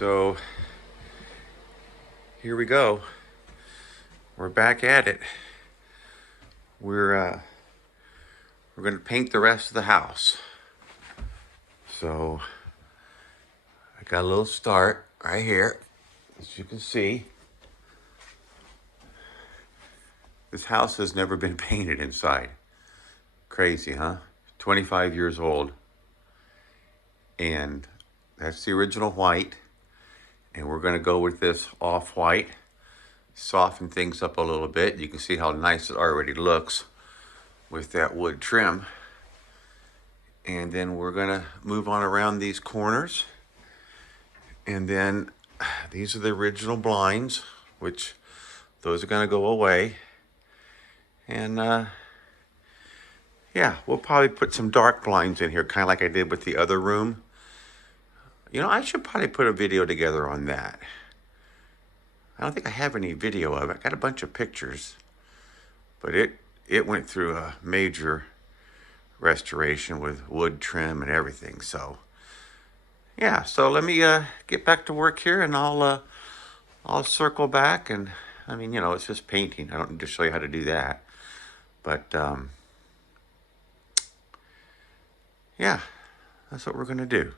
So here we go. We're back at it. We're uh, we're gonna paint the rest of the house. So I got a little start right here, as you can see. This house has never been painted inside. Crazy, huh? 25 years old, and that's the original white. And we're gonna go with this off-white, soften things up a little bit. You can see how nice it already looks with that wood trim. And then we're gonna move on around these corners. And then these are the original blinds, which those are gonna go away. And yeah, we'll probably put some dark blinds in here, kind of like I did with the other room. You know, I should probably put a video together on that. I don't think I have any video of it. I got a bunch of pictures, but it went through a major restoration with wood trim and everything. So yeah, so let me get back to work here, and I'll circle back. And I mean, you know, it's just painting. I don't need to show you how to do that, but yeah, that's what we're gonna do.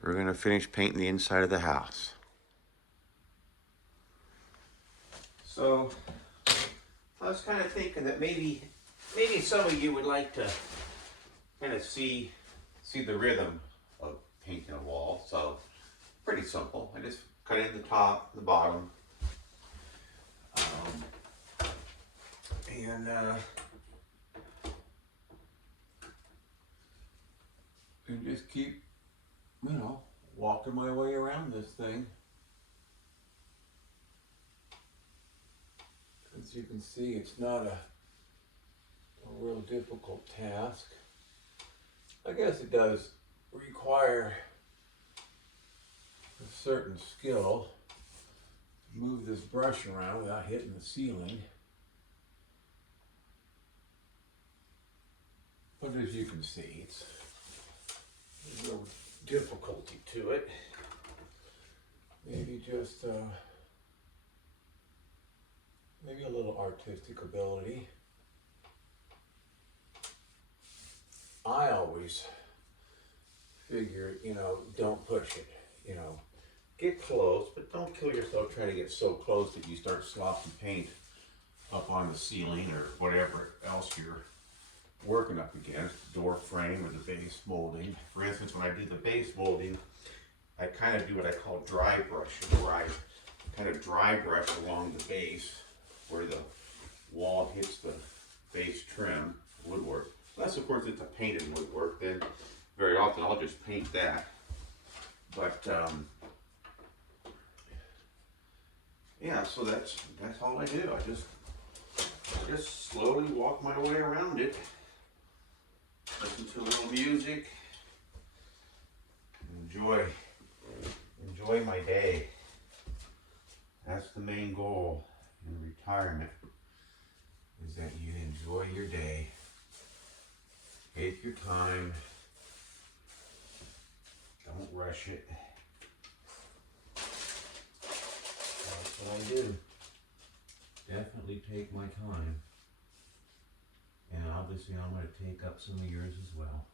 We're gonna finish painting the inside of the house. So I was kind of thinking that maybe some of you would like to kind of see the rhythm of painting a wall. So pretty simple. I just cut in the top, the bottom, and just keep, you know, walking my way around this thing. As you can see, it's not a real difficult task. I guess it does require a certain skill to move this brush around without hitting the ceiling. But as you can see, there's no difficulty to it. Maybe just maybe a little artistic ability. I always figure, you know, don't push it. You know, get close, but don't kill yourself trying to get so close that you start slopping paint up on the ceiling or whatever else you're working up against, the door frame or the base molding. For instance, when I do the base molding, I kind of do what I call dry brushing, where I kind of dry brush along the base where the wall hits the base trim woodwork. Unless, of course, it's a painted woodwork, then very often I'll just paint that. But yeah, so that's all I do. I just slowly walk my way around it, listen to a little music, enjoy my day. That's the main goal in retirement, is that you enjoy your day. Take your time. Don't rush it. That's what I do. Definitely take my time. And obviously I'm going to take up some of yours as well.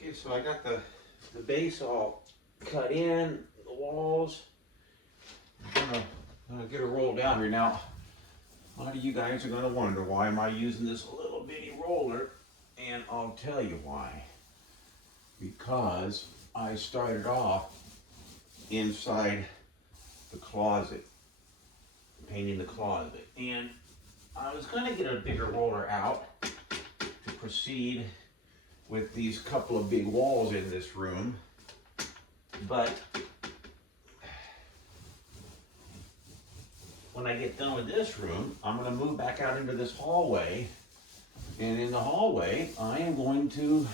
Okay, so I got the base all cut in, the walls. I'm gonna get a roll down here now. A lot of you guys are gonna wonder, why am I using this little bitty roller? And I'll tell you why. Because I started off inside the closet, painting the closet, and I was gonna get a bigger roller out to proceed with these couple of big walls in this room, but when I get done with this room, I'm gonna move back out into this hallway, and in the hallway, I am going to,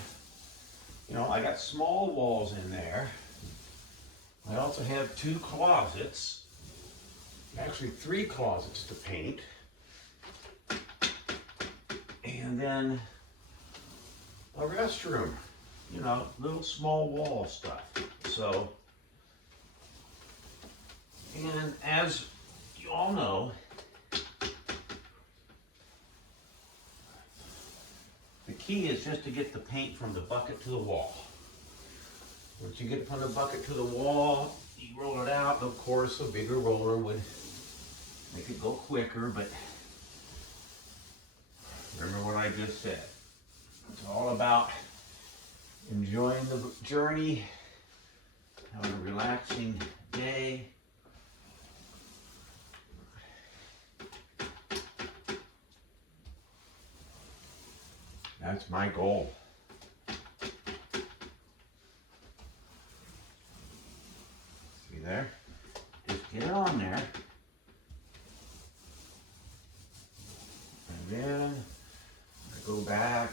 I got small walls in there. I also have 2 closets, actually 3 closets to paint, and then a restroom, little small wall stuff. So, and as you all know, the key is just to get the paint from the bucket to the wall. Once you get it from the bucket to the wall, you roll it out. Of course, a bigger roller would make it go quicker, but remember what I just said. It's all about enjoying the journey, having a relaxing day. That's my goal. See there? Just get it on there. And then I go back,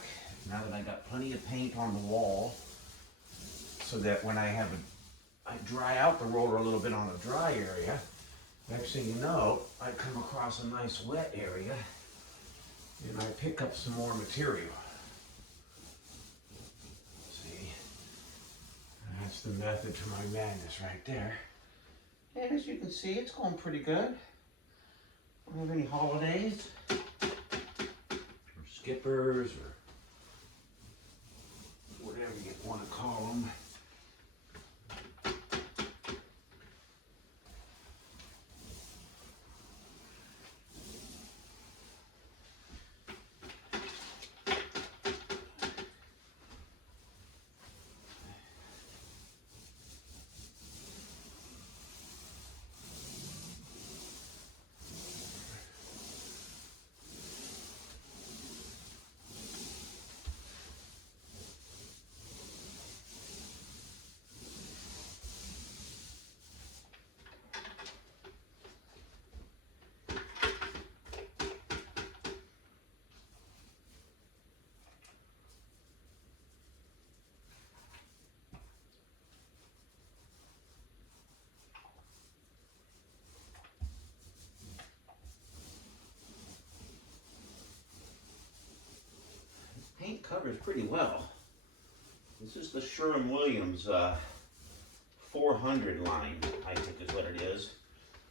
now that I got plenty of paint on the wall, so that when I dry out the roller a little bit on the dry area, next thing you know, I come across a nice wet area and I pick up some more material. See, that's the method to my madness right there. And as you can see, it's going pretty good. Don't have any holidays or skippers or whatever you want to call them. Paint covers pretty well. This is the Sherwin-Williams 400 line, I think is what it is.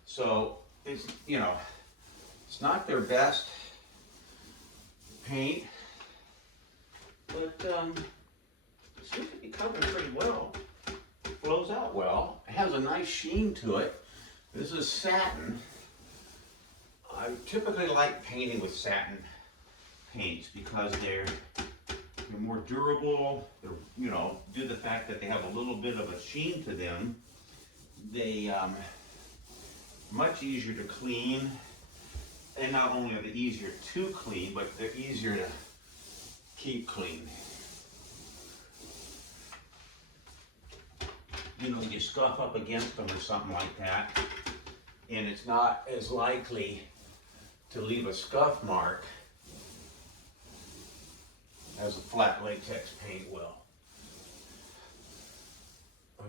So it's, it's not their best paint, but it seems to be covered pretty well. It flows out well. It has a nice sheen to it. This is satin. I typically like painting with satin paints because they're more durable. They're, due to the fact that they have a little bit of a sheen to them, they much easier to clean. And not only are they easier to clean, but they're easier to keep clean. You scuff up against them or something like that, and it's not as likely to leave a scuff mark as a flat latex paint will.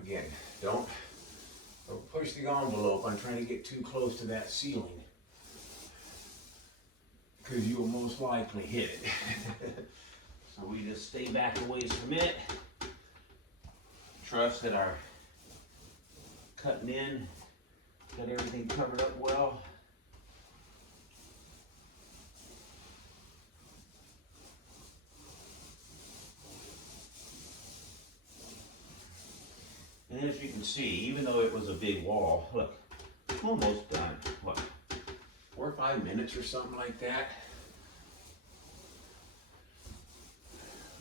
Again, don't push the envelope on trying to get too close to that ceiling, because you will most likely hit it. So we just stay back a ways from it. Trust that our cutting in got everything covered up well. And as you can see, even though it was a big wall, look, almost done. What, 4 or 5 minutes or something like that?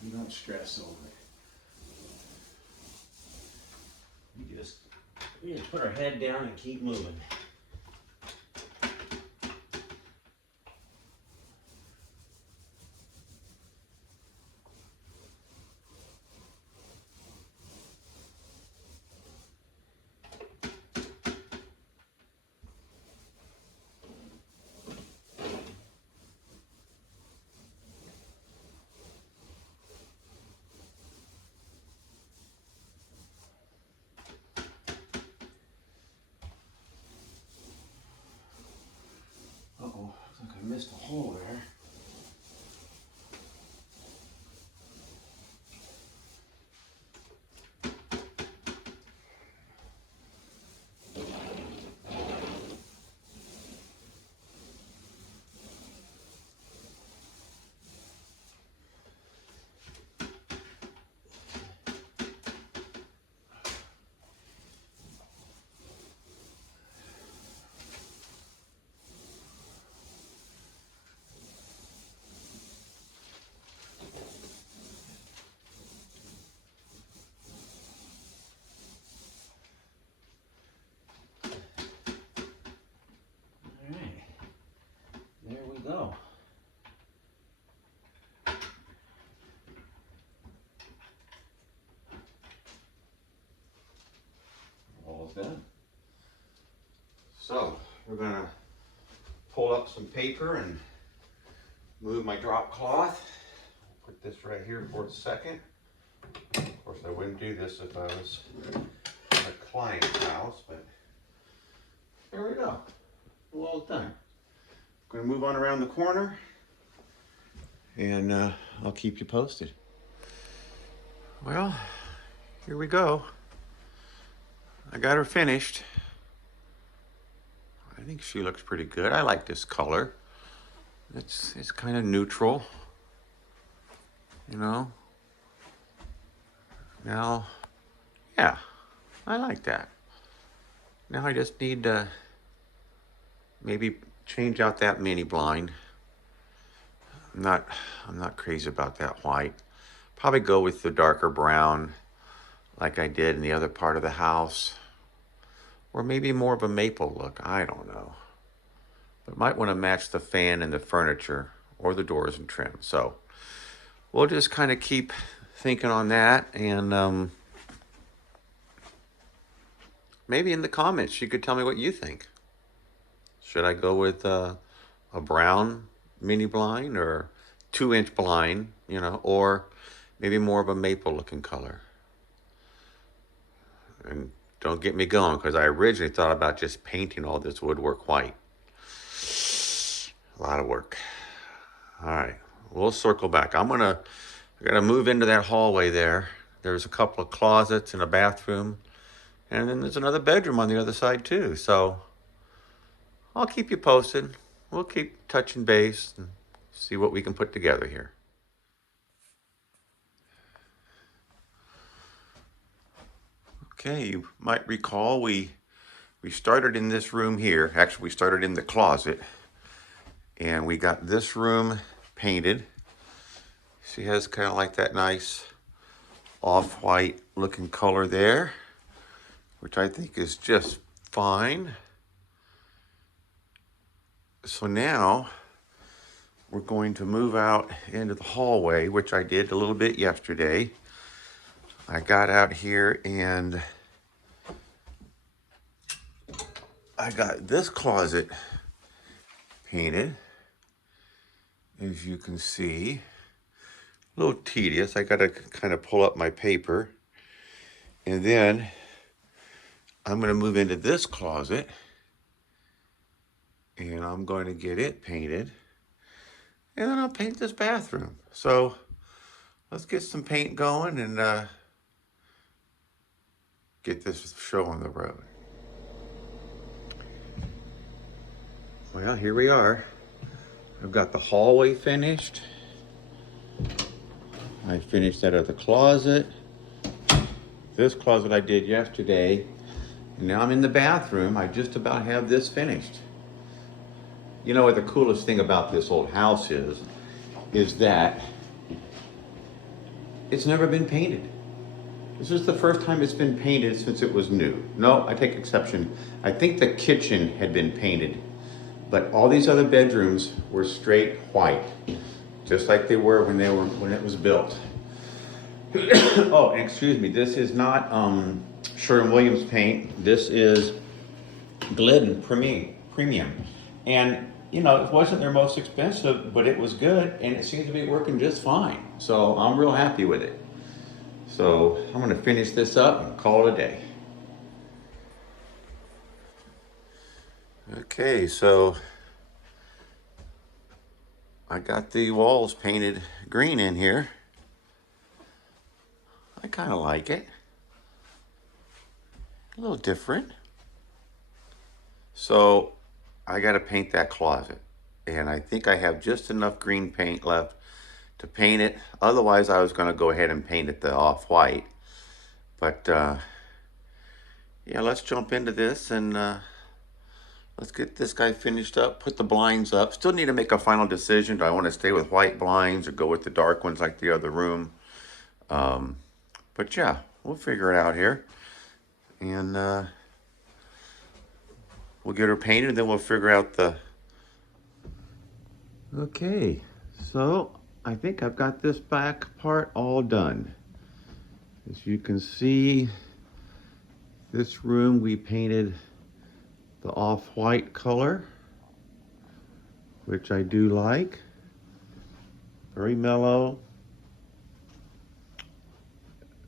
You don't stress over it. We just put our head down and keep moving. Uh-oh, looks like I missed a hole there. There we go. All's done. So we're gonna pull up some paper and move my drop cloth. Put this right here for a second. Of course, I wouldn't do this if I was in a client's house, but there we go. Well done. Going to move on around the corner, and I'll keep you posted. Well, here we go. I got her finished. I think she looks pretty good. I like this color. It's kind of neutral, you know. Now, yeah, I like that. Now I just need to maybe change out that mini blind. I'm not crazy about that white. Probably go with the darker brown like I did in the other part of the house. Or maybe more of a maple look, I don't know. But might want to match the fan and the furniture or the doors and trim. So we'll just kind of keep thinking on that, and maybe in the comments you could tell me what you think. Should I go with a brown mini blind or 2-inch blind, you know, or maybe more of a maple looking color? And don't get me going, because I originally thought about just painting all this woodwork white. A lot of work. All right, we'll circle back. I gotta move into that hallway there. There's a couple of closets and a bathroom, and then there's another bedroom on the other side too. So I'll keep you posted. We'll keep touching base and see what we can put together here. Okay, you might recall we started in this room here. Actually, we started in the closet, and we got this room painted. She has kind of like that nice off-white looking color there, which I think is just fine. So now we're going to move out into the hallway, which I did a little bit yesterday. I got out here and I got this closet painted, as you can see. A little tedious. I got to kind of pull up my paper. And then I'm going to move into this closet, and I'm going to get it painted. And then I'll paint this bathroom. So let's get some paint going and get this show on the road. Well, here we are. I've got the hallway finished. I finished that other closet. this closet I did yesterday. And now I'm in the bathroom. I just about have this finished. You know what the coolest thing about this old house is that it's never been painted. This is the first time it's been painted since it was new. No, I take exception. I think the kitchen had been painted, but all these other bedrooms were straight white, just like they were when it was built. Oh, excuse me. This is not Sherwin-Williams paint. This is Glidden Premium, and you know it wasn't their most expensive, but it was good, and it seems to be working just fine. So I'm real happy with it. So I'm gonna finish this up and call it a day. Okay, so I got the walls painted green in here. I kind of like it. A little different. So I got to paint that closet. And I think I have just enough green paint left to paint it. Otherwise, I was going to go ahead and paint it the off-white. But yeah, let's jump into this and let's get this guy finished up, put the blinds up. Still need to make a final decision. Do I want to stay with white blinds or go with the dark ones like the other room? But yeah, we'll figure it out here. And we'll get her painted and then we'll figure out the... Okay, so I think I've got this back part all done. As you can see, this room we painted the off-white color, which I do like. Very mellow.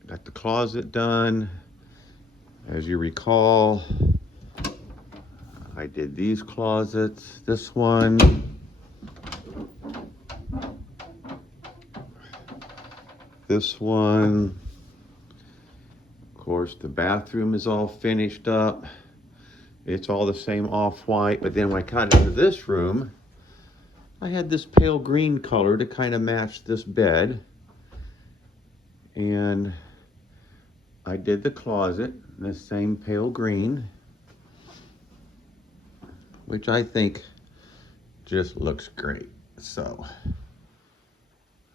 Got the closet done. As you recall, I did these closets. This one, this one. Of course, the bathroom is all finished up. It's all the same off-white, but then when I got into this room, I had this pale green color to kind of match this bed. And I did the closet in the same pale green, which I think just looks great. So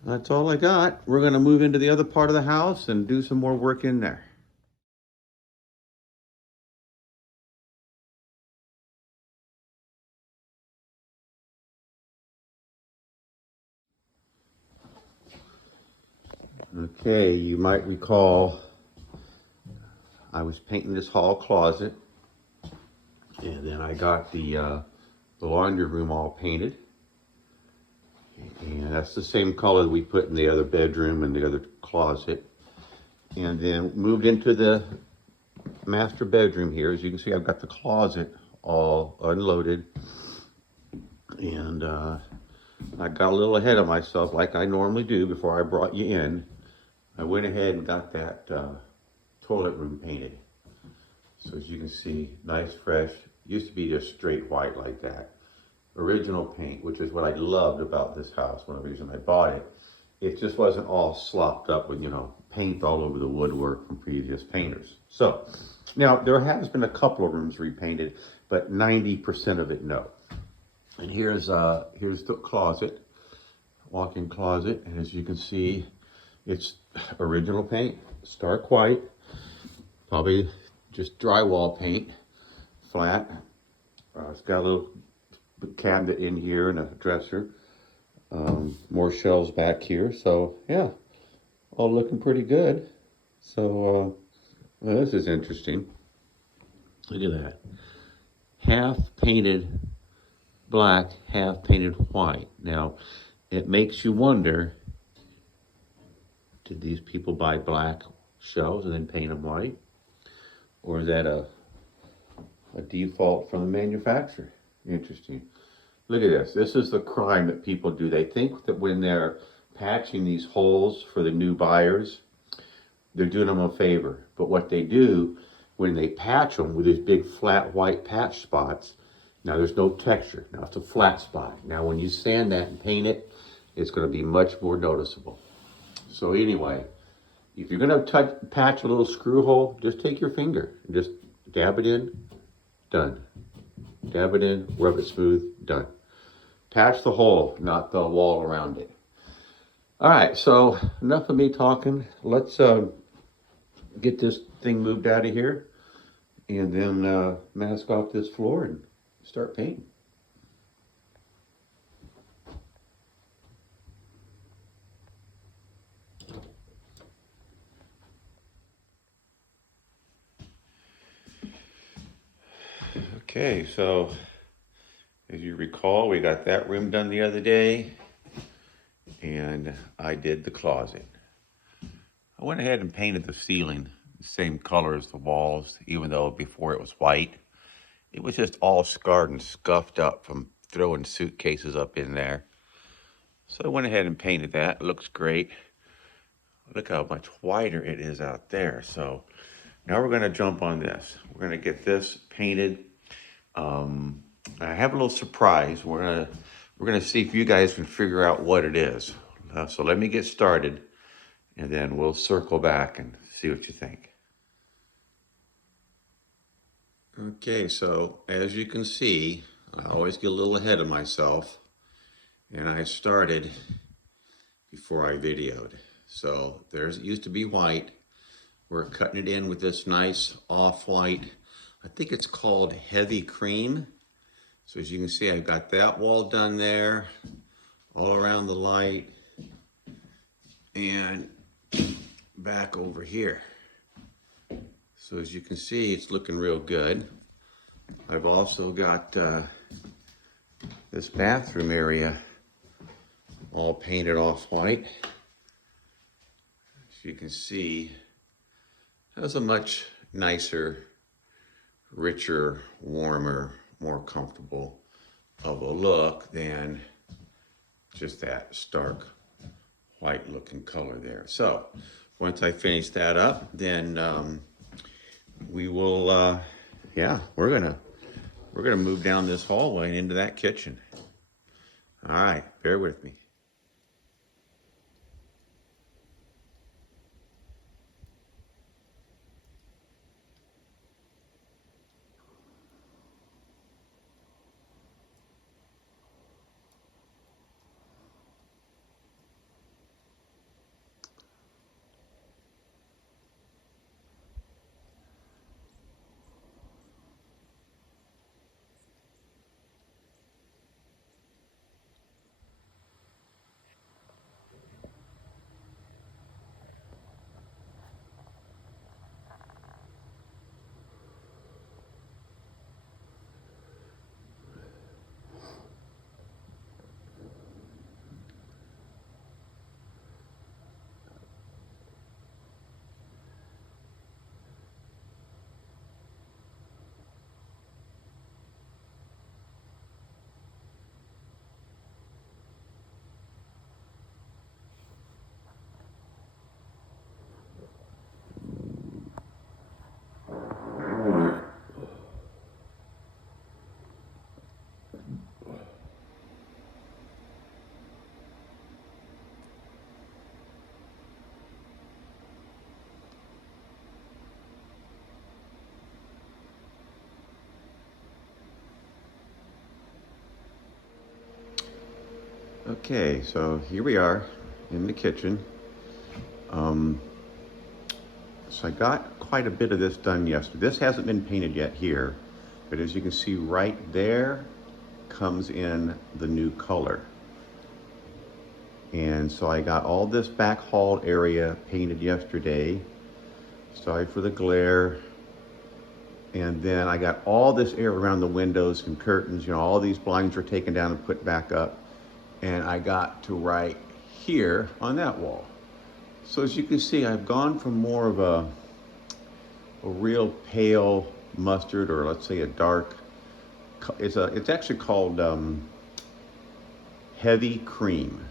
that's all I got. We're gonna move into the other part of the house and do some more work in there. Okay, you might recall I was painting this hall closet, and then I got the laundry room all painted. And that's the same color that we put in the other bedroom and the other closet. And then moved into the master bedroom here. As you can see, I've got the closet all unloaded. And I got a little ahead of myself like I normally do before I brought you in. I went ahead and got that toilet room painted. So as you can see, nice, fresh. Used to be just straight white like that. Original paint, which is what I loved about this house. One of the reasons I bought it. It just wasn't all slopped up with, you know, paint all over the woodwork from previous painters. So now there has been a couple of rooms repainted, but 90% of it, no. And here's the closet, walk-in closet. And as you can see, it's original paint, stark white, probably just drywall paint, flat. It's got a little cabinet in here and a dresser. More shelves back here. So yeah, all looking pretty good. So well, this is interesting. Look at that. Half painted black, half painted white. Now, it makes you wonder, did these people buy black shelves and then paint them white? Or is that a default from the manufacturer? Interesting. Look at this. This is the crime that people do. They think that when they're patching these holes for the new buyers, they're doing them a favor. But what they do, when they patch them with these big flat white patch spots, now there's no texture. Now it's a flat spot. Now when you sand that and paint it, it's going to be much more noticeable. So anyway, If you're gonna patch a little screw hole, just take your finger and just dab it in, done. Dab it in, rub it smooth, done. Patch the hole, not the wall around it. All right, so enough of me talking. Let's get this thing moved out of here and then mask off this floor and start painting. Okay, so as you recall, we got that room done the other day, and I did the closet. I went ahead and painted the ceiling the same color as the walls, even though before it was white. It was just all scarred and scuffed up from throwing suitcases up in there. So I went ahead and painted that. It looks great. Look how much whiter it is out there. So now we're gonna jump on this. We're gonna get this painted. I have a little surprise. We're gonna see if you guys can figure out what it is. So let me get started, and then we'll circle back and see what you think. Okay, so as you can see, I always get a little ahead of myself, and I started before I videoed. So it used to be white. We're cutting it in with this nice off-white, I think it's called Heavy Cream. So as you can see, I've got that wall done there, all around the light, and back over here. So as you can see, it's looking real good. I've also got this bathroom area all painted off-white. As you can see, it has a much nicer, richer, warmer, more comfortable of a look than just that stark white looking color there. So once I finish that up, then we will we're gonna move down this hallway and into that kitchen. All right, bear with me. Okay, so here we are in the kitchen. So I got quite a bit of this done yesterday. This hasn't been painted yet here, but as you can see right there comes in the new color. And so I got all this back hall area painted yesterday. Sorry for the glare. And then I got all this area around the windows and curtains, you know, all these blinds were taken down and put back up. And I got to right here on that wall. So as you can see, I've gone from more of a real pale mustard, or let's say a dark, it's actually called Heavy Cream.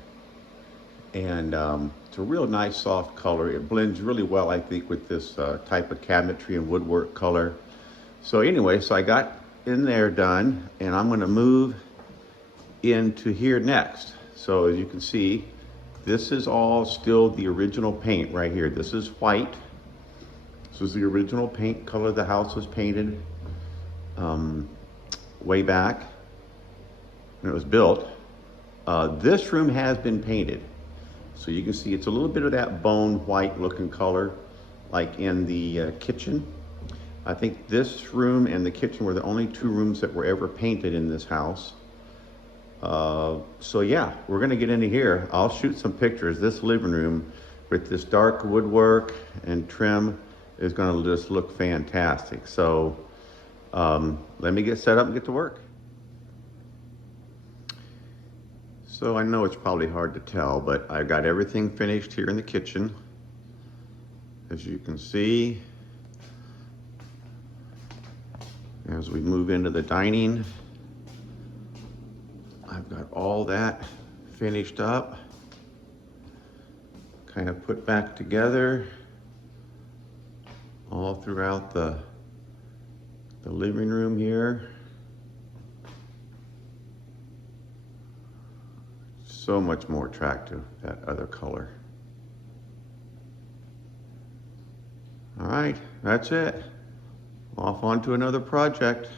And it's a real nice soft color. It blends really well, I think, with this type of cabinetry and woodwork color. So anyway, so I got in there done, and I'm gonna move into here next. So as you can see, This is all still the original paint right here. This is white. This is the original paint color the house was painted way back when it was built. This room has been painted. So you can see it's a little bit of that bone white looking color like in the kitchen. I think this room and the kitchen were the only two rooms that were ever painted in this house. So yeah, we're gonna get into here. I'll shoot some pictures. This living room with this dark woodwork and trim is gonna just look fantastic. So let me get set up and get to work. So I know it's probably hard to tell, but I got everything finished here in the kitchen. As you can see, as we move into the dining, I've got all that finished up, kind of put back together all throughout the living room here. So much more attractive, that other color. All right, that's it. Off on to another project.